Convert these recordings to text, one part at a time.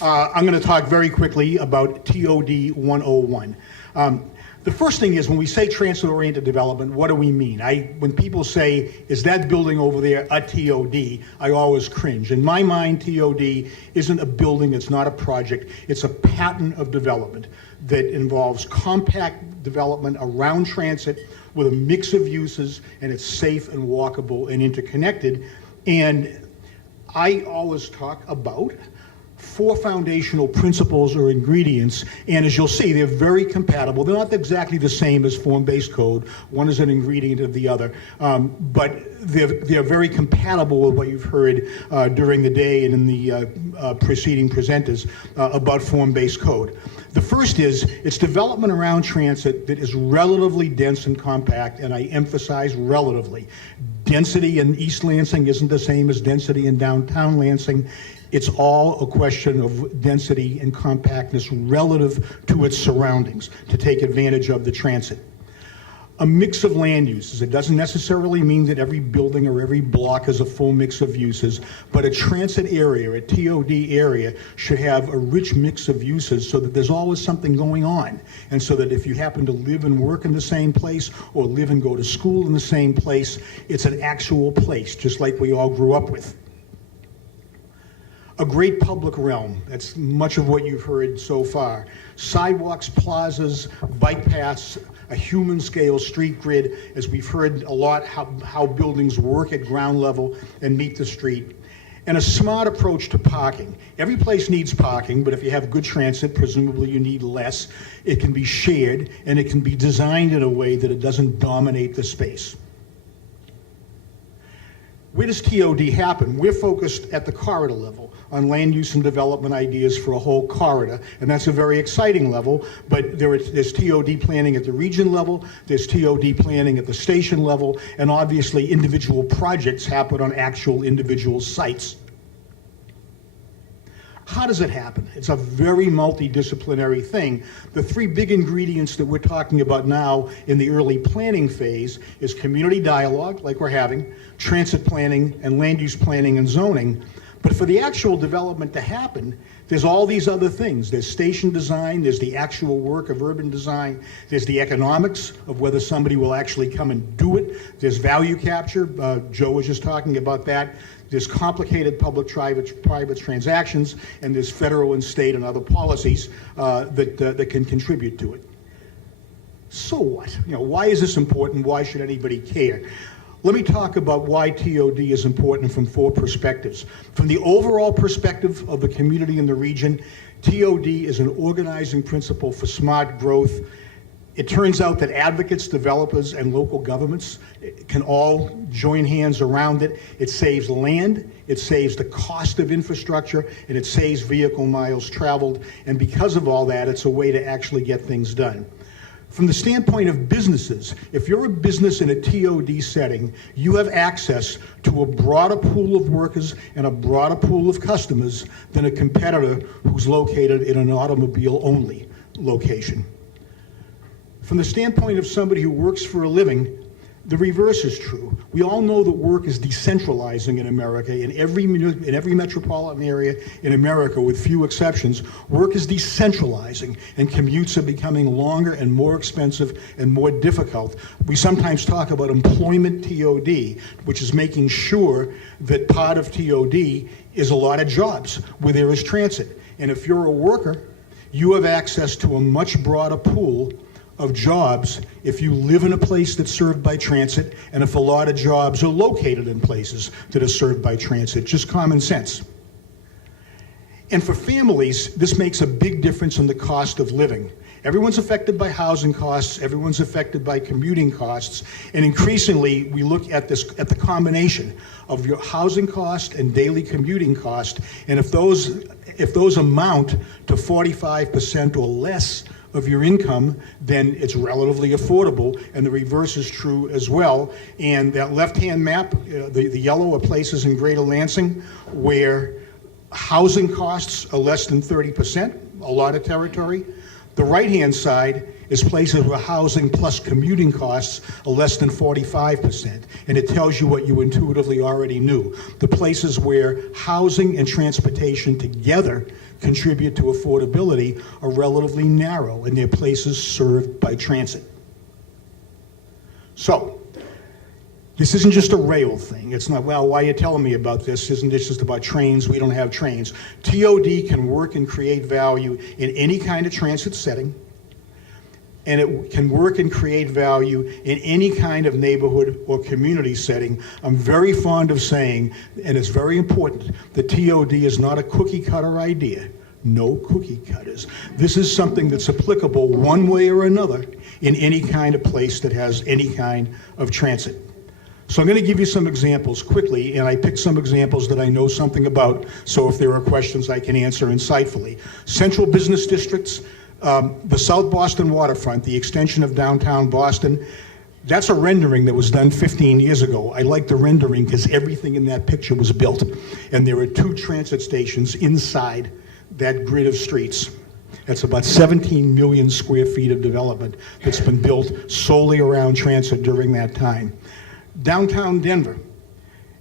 I'm going to talk very quickly about TOD 101. The first thing is, when we say transit-oriented development, what do we mean? When people say, is that building over there a TOD, I always cringe. In my mind, TOD isn't a building, it's not a project, it's a pattern of development that involves compact development around transit with a mix of uses, and it's safe and walkable and interconnected. And I always talk about 4 foundational principles or ingredients, and as you'll see, they're very compatible. They're not exactly the same as form-based code. One is an ingredient of the other, but they're very compatible with what you've heard during the day and in the preceding presenters about form-based code. The first is, it's development around transit that is relatively dense and compact, and I emphasize relatively. Density in East Lansing isn't the same as density in downtown Lansing. It's all a question of density and compactness relative to its surroundings to take advantage of the transit. A mix of land uses. It doesn't necessarily mean that every building or every block is a full mix of uses, but a transit area, a TOD area, should have a rich mix of uses so that there's always something going on. And so that if you happen to live and work in the same place or live and go to school in the same place, it's an actual place, just like we all grew up with. A great public realm. That's much of what you've heard so far. Sidewalks, plazas, bike paths, a human scale street grid, as we've heard a lot how buildings work at ground level and meet the street. And a smart approach to parking. Every place needs parking, but if you have good transit, presumably you need less. It can be shared, and it can be designed in a way that it doesn't dominate the space. Where does TOD happen? We're focused at the corridor level on land use and development ideas for a whole corridor, and that's a very exciting level, but there's TOD planning at the region level, there's TOD planning at the station level, and obviously individual projects happen on actual individual sites. How does it happen? It's a very multidisciplinary thing. The 3 big ingredients that we're talking about now in the early planning phase is community dialogue, like we're having, transit planning, and land use planning and zoning. But for the actual development to happen, there's all these other things. There's station design, there's the actual work of urban design, there's the economics of whether somebody will actually come and do it, there's value capture, Joe was just talking about that, there's complicated public-private transactions, and there's federal and state and other policies that can contribute to it. So what? Why is this important? Why should anybody care? Let me talk about why TOD is important from 4 perspectives. From the overall perspective of the community in the region, TOD is an organizing principle for smart growth. It turns out that advocates, developers, and local governments can all join hands around it. It saves land, it saves the cost of infrastructure, and it saves vehicle miles traveled. And because of all that, it's a way to actually get things done. From the standpoint of businesses, if you're a business in a TOD setting, you have access to a broader pool of workers and a broader pool of customers than a competitor who's located in an automobile-only location. From the standpoint of somebody who works for a living, the reverse is true. We all know that work is decentralizing in America. In every metropolitan area in America, with few exceptions, work is decentralizing, and commutes are becoming longer and more expensive and more difficult. We sometimes talk about employment TOD, which is making sure that part of TOD is a lot of jobs where there is transit. And if you're a worker, you have access to a much broader pool of jobs if you live in a place that's served by transit, and if a lot of jobs are located in places that are served by transit. Just common sense. And for families, this makes a big difference in the cost of living. Everyone's affected by housing costs, everyone's affected by commuting costs, and increasingly we look at the combination of your housing cost and daily commuting cost, and if those amount to 45% or less of your income, then it's relatively affordable, and the reverse is true as well. And that left-hand map, the yellow are places in Greater Lansing where housing costs are less than 30%, a lot of territory. The right-hand side is places where housing plus commuting costs are less than 45%, and it tells you what you intuitively already knew. The places where housing and transportation together contribute to affordability are relatively narrow, and they're places served by transit. So, this isn't just a rail thing. It's not, well, why are you telling me about this? Isn't this just about trains? We don't have trains. TOD can work and create value in any kind of transit setting, and it can work and create value in any kind of neighborhood or community setting. I'm very fond of saying, and it's very important, that TOD is not a cookie cutter idea. No cookie cutters. This is something that's applicable one way or another in any kind of place that has any kind of transit. So I'm going to give you some examples quickly, and I picked some examples that I know something about, so if there are questions I can answer insightfully. Central business districts, the South Boston waterfront, the extension of downtown Boston, that's a rendering that was done 15 years ago. I like the rendering because everything in that picture was built, and there are 2 transit stations inside that grid of streets. That's about 17 million square feet of development that's been built solely around transit during that time. Downtown Denver,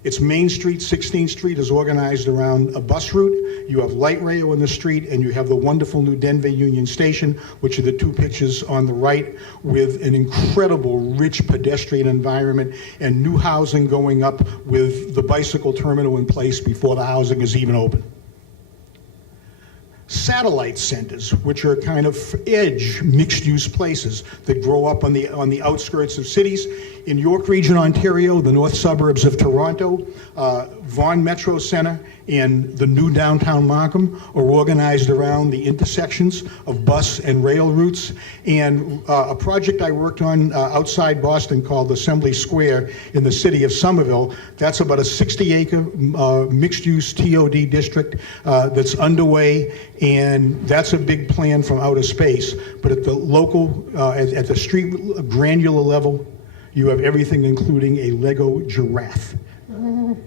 its Main Street, 16th Street is organized around a bus route. You have light rail in the street, and you have the wonderful new Denver Union Station, which are the 2 pictures on the right, with an incredible rich pedestrian environment and new housing going up with the bicycle terminal in place before the housing is even open. Satellite centers, which are kind of edge mixed-use places that grow up on the outskirts of cities. In York Region, Ontario, the north suburbs of Toronto, Vaughan Metro Center and the new downtown Markham are organized around the intersections of bus and rail routes. And a project I worked on outside Boston called Assembly Square in the city of Somerville, that's about a 60-acre mixed-use TOD district that's underway, and that's a big plan from outer space. But at the local, at the street granular level, you have everything including a Lego giraffe. And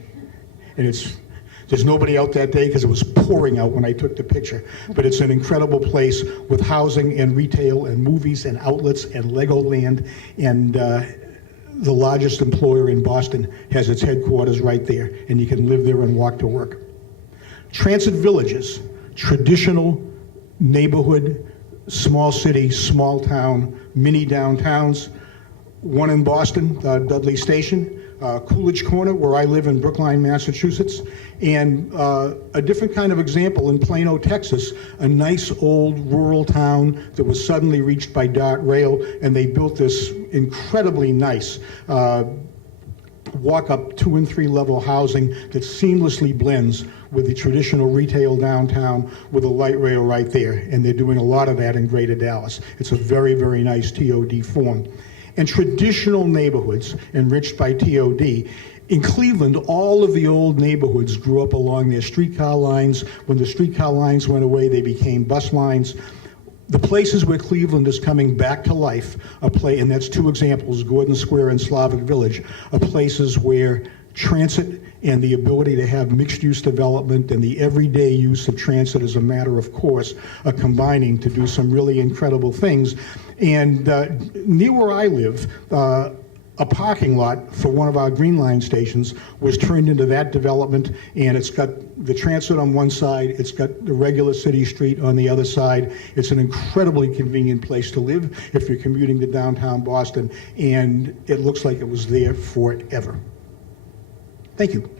there's nobody out that day because it was pouring out when I took the picture. But it's an incredible place with housing and retail and movies and outlets and Legoland. And the largest employer in Boston has its headquarters right there. And you can live there and walk to work. Transit villages, traditional neighborhood, small city, small town, mini downtowns. One in Boston, Dudley Station. Coolidge Corner, where I live in Brookline, Massachusetts, and a different kind of example in Plano, Texas, a nice old rural town that was suddenly reached by DART rail, and they built this incredibly nice walk-up 2- and 3-level housing that seamlessly blends with the traditional retail downtown with a light rail right there, and they're doing a lot of that in Greater Dallas. It's a very, very nice TOD form. And traditional neighborhoods enriched by TOD. In Cleveland, all of the old neighborhoods grew up along their streetcar lines. When the streetcar lines went away, they became bus lines. The places where Cleveland is coming back to life, and that's 2 examples, Gordon Square and Slavic Village, are places where transit and the ability to have mixed-use development and the everyday use of transit as a matter of course are combining to do some really incredible things. And near where I live, a parking lot for one of our Green Line stations was turned into that development, and it's got the transit on one side, it's got the regular city street on the other side. It's an incredibly convenient place to live if you're commuting to downtown Boston, and it looks like it was there forever. Thank you.